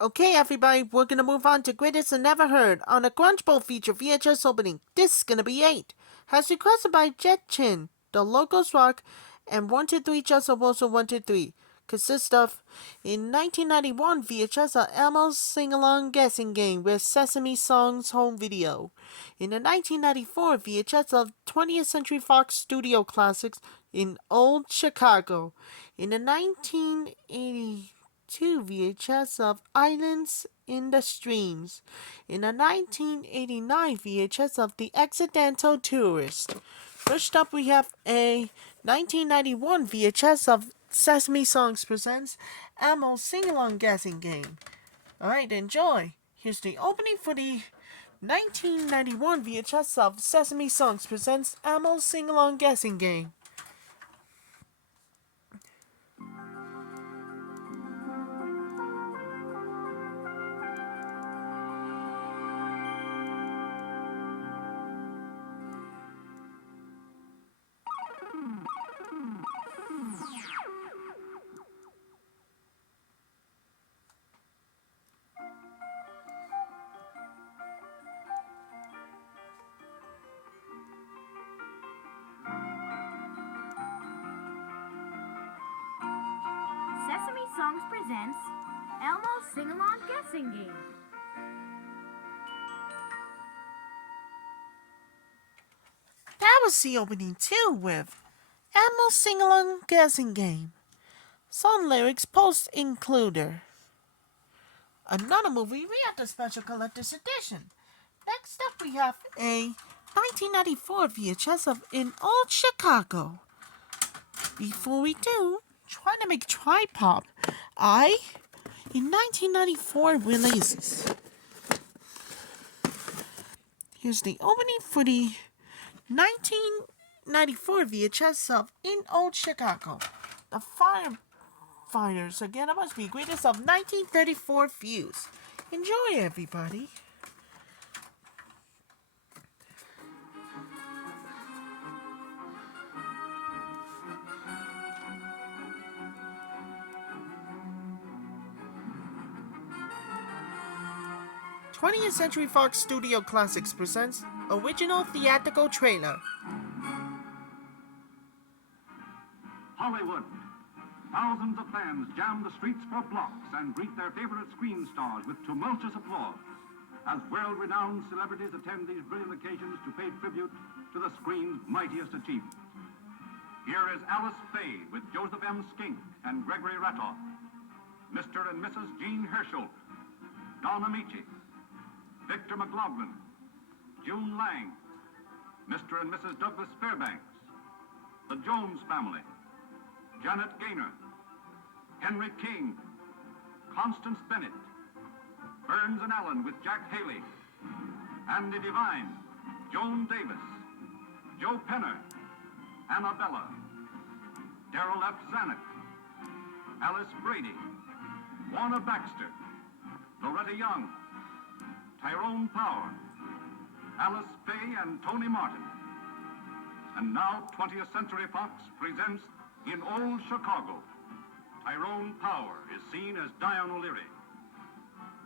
Okay, everybody, we're gonna move on to Greatest and Never Heard on a Quadruple feature VHS opening. This is gonna be 8. Has requested by Jet Chin, TheLogosRock, and 123 Just Also 123. Consists of in 1991 VHS of Elmo's sing-along guessing game with Sesame Songs home video. In the 1994 VHS of 20th Century Fox Studio Classics in Old Chicago. In the 1980 two VHS of Islands in the Streams, in a 1989 VHS of The Accidental Tourist. First up, we have a 1991 VHS of Sesame Songs presents Elmo's Sing-Along Guessing Game. Alright, enjoy. Here's the opening for the 1991 VHS of Sesame Songs presents Elmo's Sing-Along Guessing Game. Sesame Songs presents Elmo's Sing-Along Guessing Game. That was the opening too with Elmo's Sing-Along Guessing Game. Song lyrics post includer. Another movie, we have the special collector's edition. Next up, we have a 1994 VHS of In Old Chicago. Before we do, trying to make tripod, in 1994 releases. Here's the opening for the 1994 VHS of In Old Chicago. The Firefighters, again, it must be greatest of 1934 views. Enjoy, everybody. Twentieth Century Fox Studio Classics presents original theatrical trailer. Hollywood. Thousands of fans jam the streets for blocks and greet their favorite screen stars with tumultuous applause as world-renowned celebrities attend these brilliant occasions to pay tribute to the screen's mightiest achievement. Here is Alice Faye with Joseph M. Skink and Gregory Ratoff, Mr. and Mrs. Jean Herschel, Don Amici, Victor McLaughlin, June Lang, Mr. and Mrs. Douglas Fairbanks, the Jones family, Janet Gaynor, Henry King, Constance Bennett, Burns and Allen with Jack Haley, Andy Devine, Joan Davis, Joe Penner, Annabella, Darrell F. Zanuck, Alice Brady, Warner Baxter, Loretta Young, Tyrone Power, Alice Faye and Tony Martin. And now 20th Century Fox presents In Old Chicago. Tyrone Power is seen as Diane O'Leary,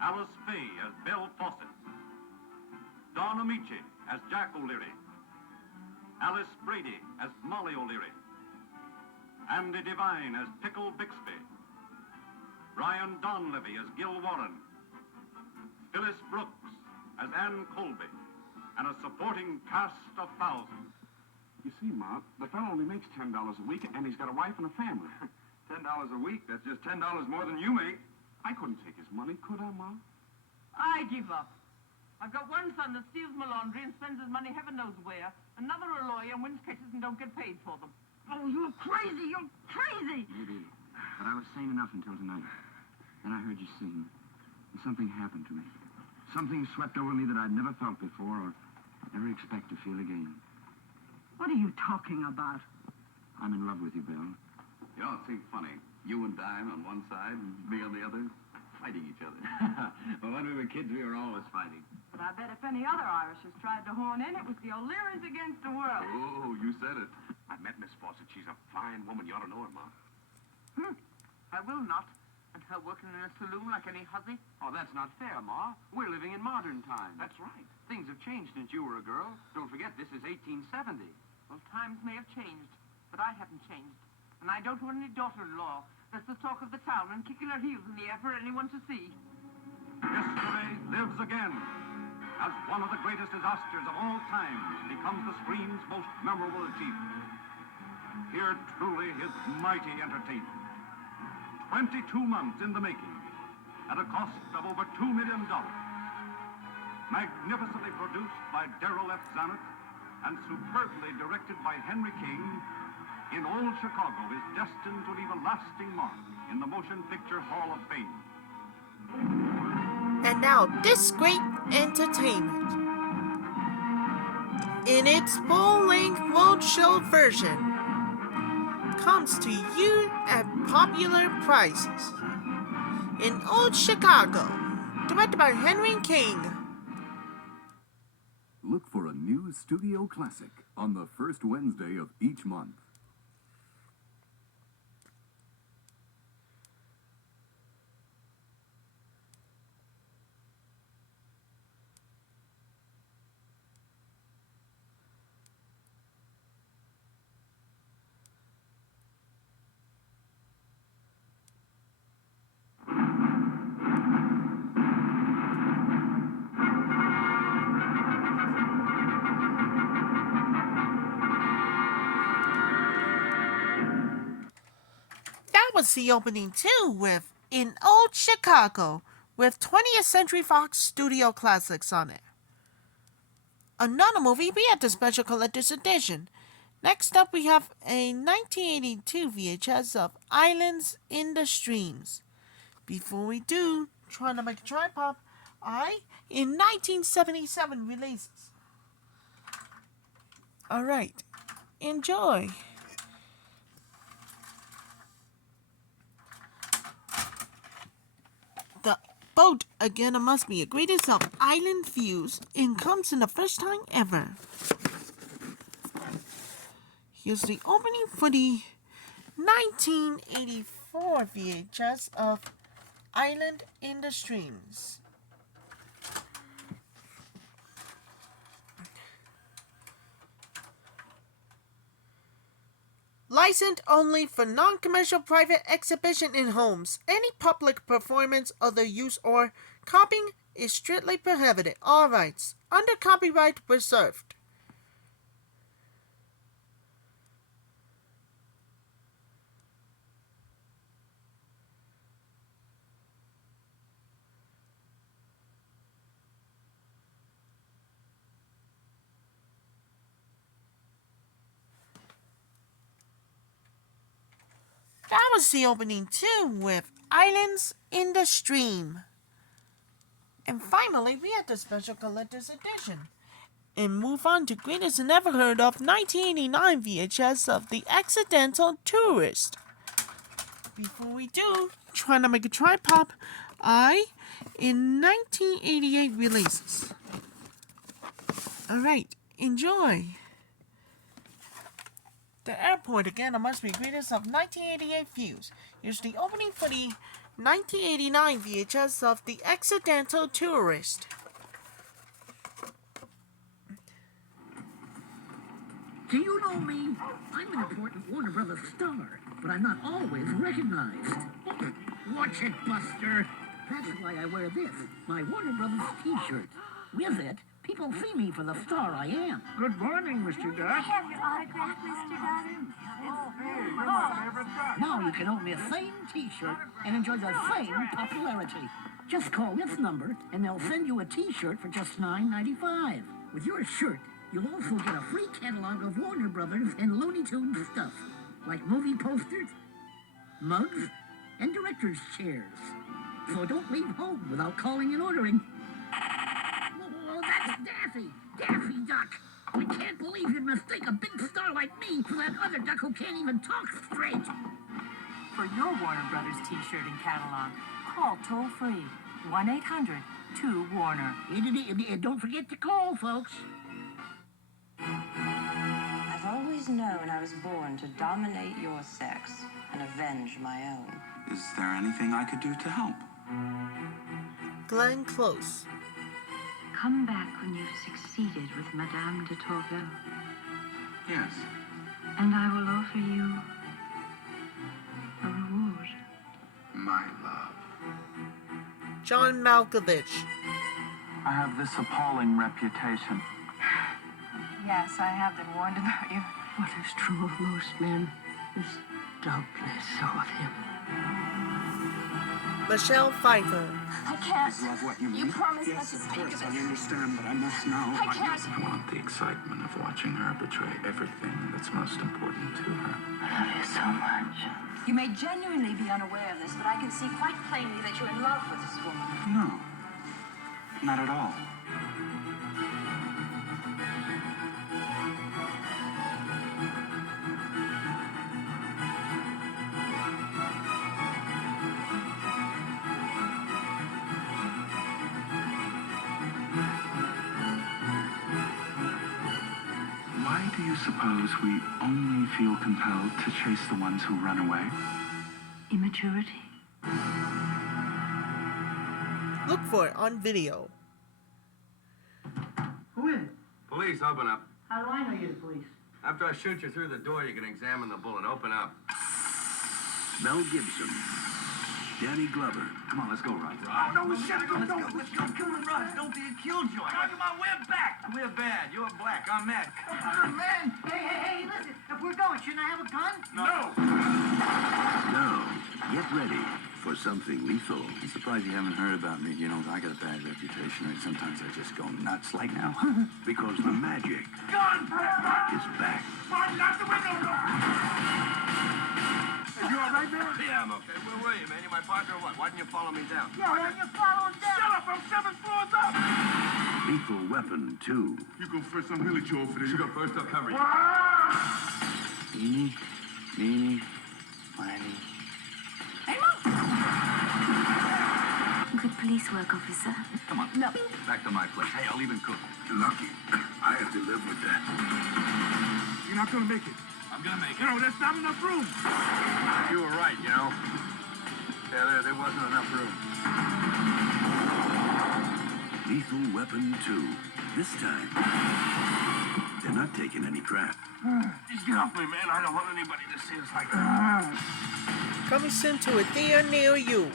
Alice Faye as Belle Fawcett, Don Amici as Jack O'Leary, Alice Brady as Molly O'Leary, Andy Devine as Pickle Bixby, Brian Donlevy as Gil Warren, Phyllis Brooks as Ann Colby, and a supporting cast of thousands. You see, Ma, the fellow only makes $10 a week, and he's got a wife and a family. $10 a week? That's just $10 more than you make. I couldn't take his money, could I, Ma? I give up. I've got one son that steals my laundry and spends his money heaven knows where. Another a lawyer and wins cases and don't get paid for them. Oh, you're crazy! You're crazy! Maybe. But I was sane enough until tonight. Then I heard you sing. And something happened to me. Something swept over me that I'd never felt before or ever expect to feel again. What are you talking about? I'm in love with you, Belle. You know, it seems funny. You and Diane on one side and me on the other, fighting each other. Well, when we were kids, we were always fighting. But I bet if any other Irishers tried to horn in, it was the O'Learys against the world. Oh, you said it. I met Miss Fawcett. She's a fine woman. You ought to know her, Ma. I will not. And Working in a saloon like any hussy? Oh, that's not fair, Ma. We're living in modern times. That's right. Things have changed since you were a girl. Don't forget, this is 1870. Well, times may have changed, but I haven't changed. And I don't want any daughter-in-law that's the talk of the town and kicking her heels in the air for anyone to see. Yesterday lives again as one of the greatest disasters of all time becomes the screen's most memorable achievement. Here truly is mighty entertainment. 22 months in the making, at a cost of over $2 million. Magnificently produced by Darrell F. Zanuck and superbly directed by Henry King, In Old Chicago is destined to leave a lasting mark in the Motion Picture Hall of Fame. And now, this great entertainment, in its full-length roadshow version, comes to you at popular prices. In Old Chicago, directed by Henry King. Look for a new studio classic on the first Wednesday of each month. That was the opening too, with In Old Chicago, with 20th Century Fox Studio Classics on it. Another movie, we had the Special Collector's Edition. Next up, we have a 1982 VHS of Islands in the Streams. Before we do, trying to make a tripod, in 1977 releases. Alright, enjoy. The boat, again, must be a greatest of island views and comes in the first time ever. Here's the opening for the 1984 VHS of Island in the Streams. Licensed only for non-commercial private exhibition in homes. Any public performance, other use, or copying is strictly prohibited. All rights under copyright reserved. That was the opening too, with Islands in the Stream. And finally, we had the Special Collector's Edition. And move on to greatest and ever heard of 1989 VHS of The Accidental Tourist. Before we do, trying to make a tripod, in 1988 releases. Alright, enjoy. The airport, again, must be greatest of 1988 views. Here's the opening for the 1989 VHS of The Accidental Tourist. Do you know me? I'm an important Warner Brothers star, but I'm not always recognized. Watch it, Buster. That's why I wear this, my Warner Brothers t-shirt. With it, people see me for the star I am. Good morning, Mr. Duck. I have your autograph, Mr. Duck. Oh, hey, you're my favorite duck. Now you can own the same t-shirt and enjoy the same popularity. Just call this number and they'll send you a t-shirt for just $9.95. With your shirt, you'll also get a free catalog of Warner Brothers and Looney Tunes stuff, like movie posters, mugs, and director's chairs. So don't leave home without calling and ordering. Oh, that's Daffy! Daffy Duck! I can't believe you'd mistake a big star like me for that other duck who can't even talk straight. For your Warner Brothers t-shirt and catalog, call toll-free 1-800-2-WARNER. Don't forget to call, folks. I've always known I was born to dominate your sex and avenge my own. Is there anything I could do to help? Glenn Close. Come back when you've succeeded with Madame de Tourvel, Yes. and I will offer you a reward. My love. John Malkovich. I have this appalling reputation. Yes, I have been warned about you. What is true of most men is doubly so of him. Michelle Pfeiffer. I can't. Is love what you You mean? promised not Yes, to of speak course, of I it. understand, but I must know. I can't. I want the excitement of watching her betray everything that's most important to her. I love you so much. You may genuinely be unaware of this, but I can see quite plainly that you're in love with this woman. No. Not at all. Why do you suppose we only feel compelled to chase the ones who run away? Immaturity. Look for it on video. Who is it? Police, open up. How do I know you're the police? After I shoot you through the door, you can examine the bullet. Open up. Mel Gibson. Danny Glover. Come on, let's go, Rod. Oh, no, let's go. Come on, Rod. Don't be a killjoy. Come on, we're back. We're bad. You're black. I'm mad. Oh, man. Hey, listen. If we're going, shouldn't I have a gun? No. Now, get ready for something lethal. I'm surprised you haven't heard about me. You know, I got a bad reputation. Right? Sometimes I just go nuts like now. Because the magic Gun! is back. Martin, out the window! You all right, man? Yeah, I'm okay. Where were you, man? You my partner or what? Why didn't you follow me down? Yeah, why don't you follow him down? Shut up! I'm 7 floors up! Lethal Weapon 2. You go first. I'm really too old for this. You go first. I'll cover you. Eeny, meeny, miny. Good police work, officer. Come on. No. Back to my place. Hey, I'll even cook. Lucky. I have to live with that. You're not gonna make it. I'm gonna make it. You know, there's not enough room. You were right, you know. Yeah, there wasn't enough room. Lethal Weapon 2. This time, they're not taking any crap. Just get off me, man. I don't want anybody to see us like that. Coming soon to a theater near you.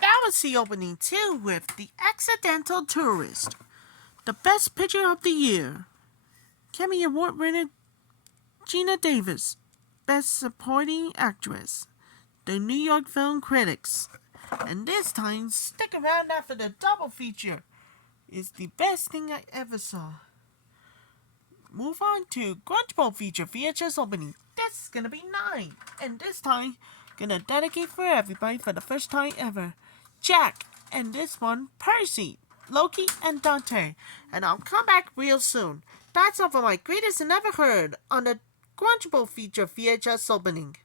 That was the opening too with The Accidental Tourist. The best picture of the year. Emmy Award winner Gina Davis. Best Supporting Actress. The New York Film Critics. And this time, stick around after the double feature. It's the best thing I ever saw. Move on to Quadruple feature VHS opening. This is gonna be 9. And this time, gonna dedicate for everybody for the first time ever. Jack, and this one, Percy, Loki, and Dante. And I'll come back real soon. That's all for my greatest and ever heard on the Quadruple feature VHS opening.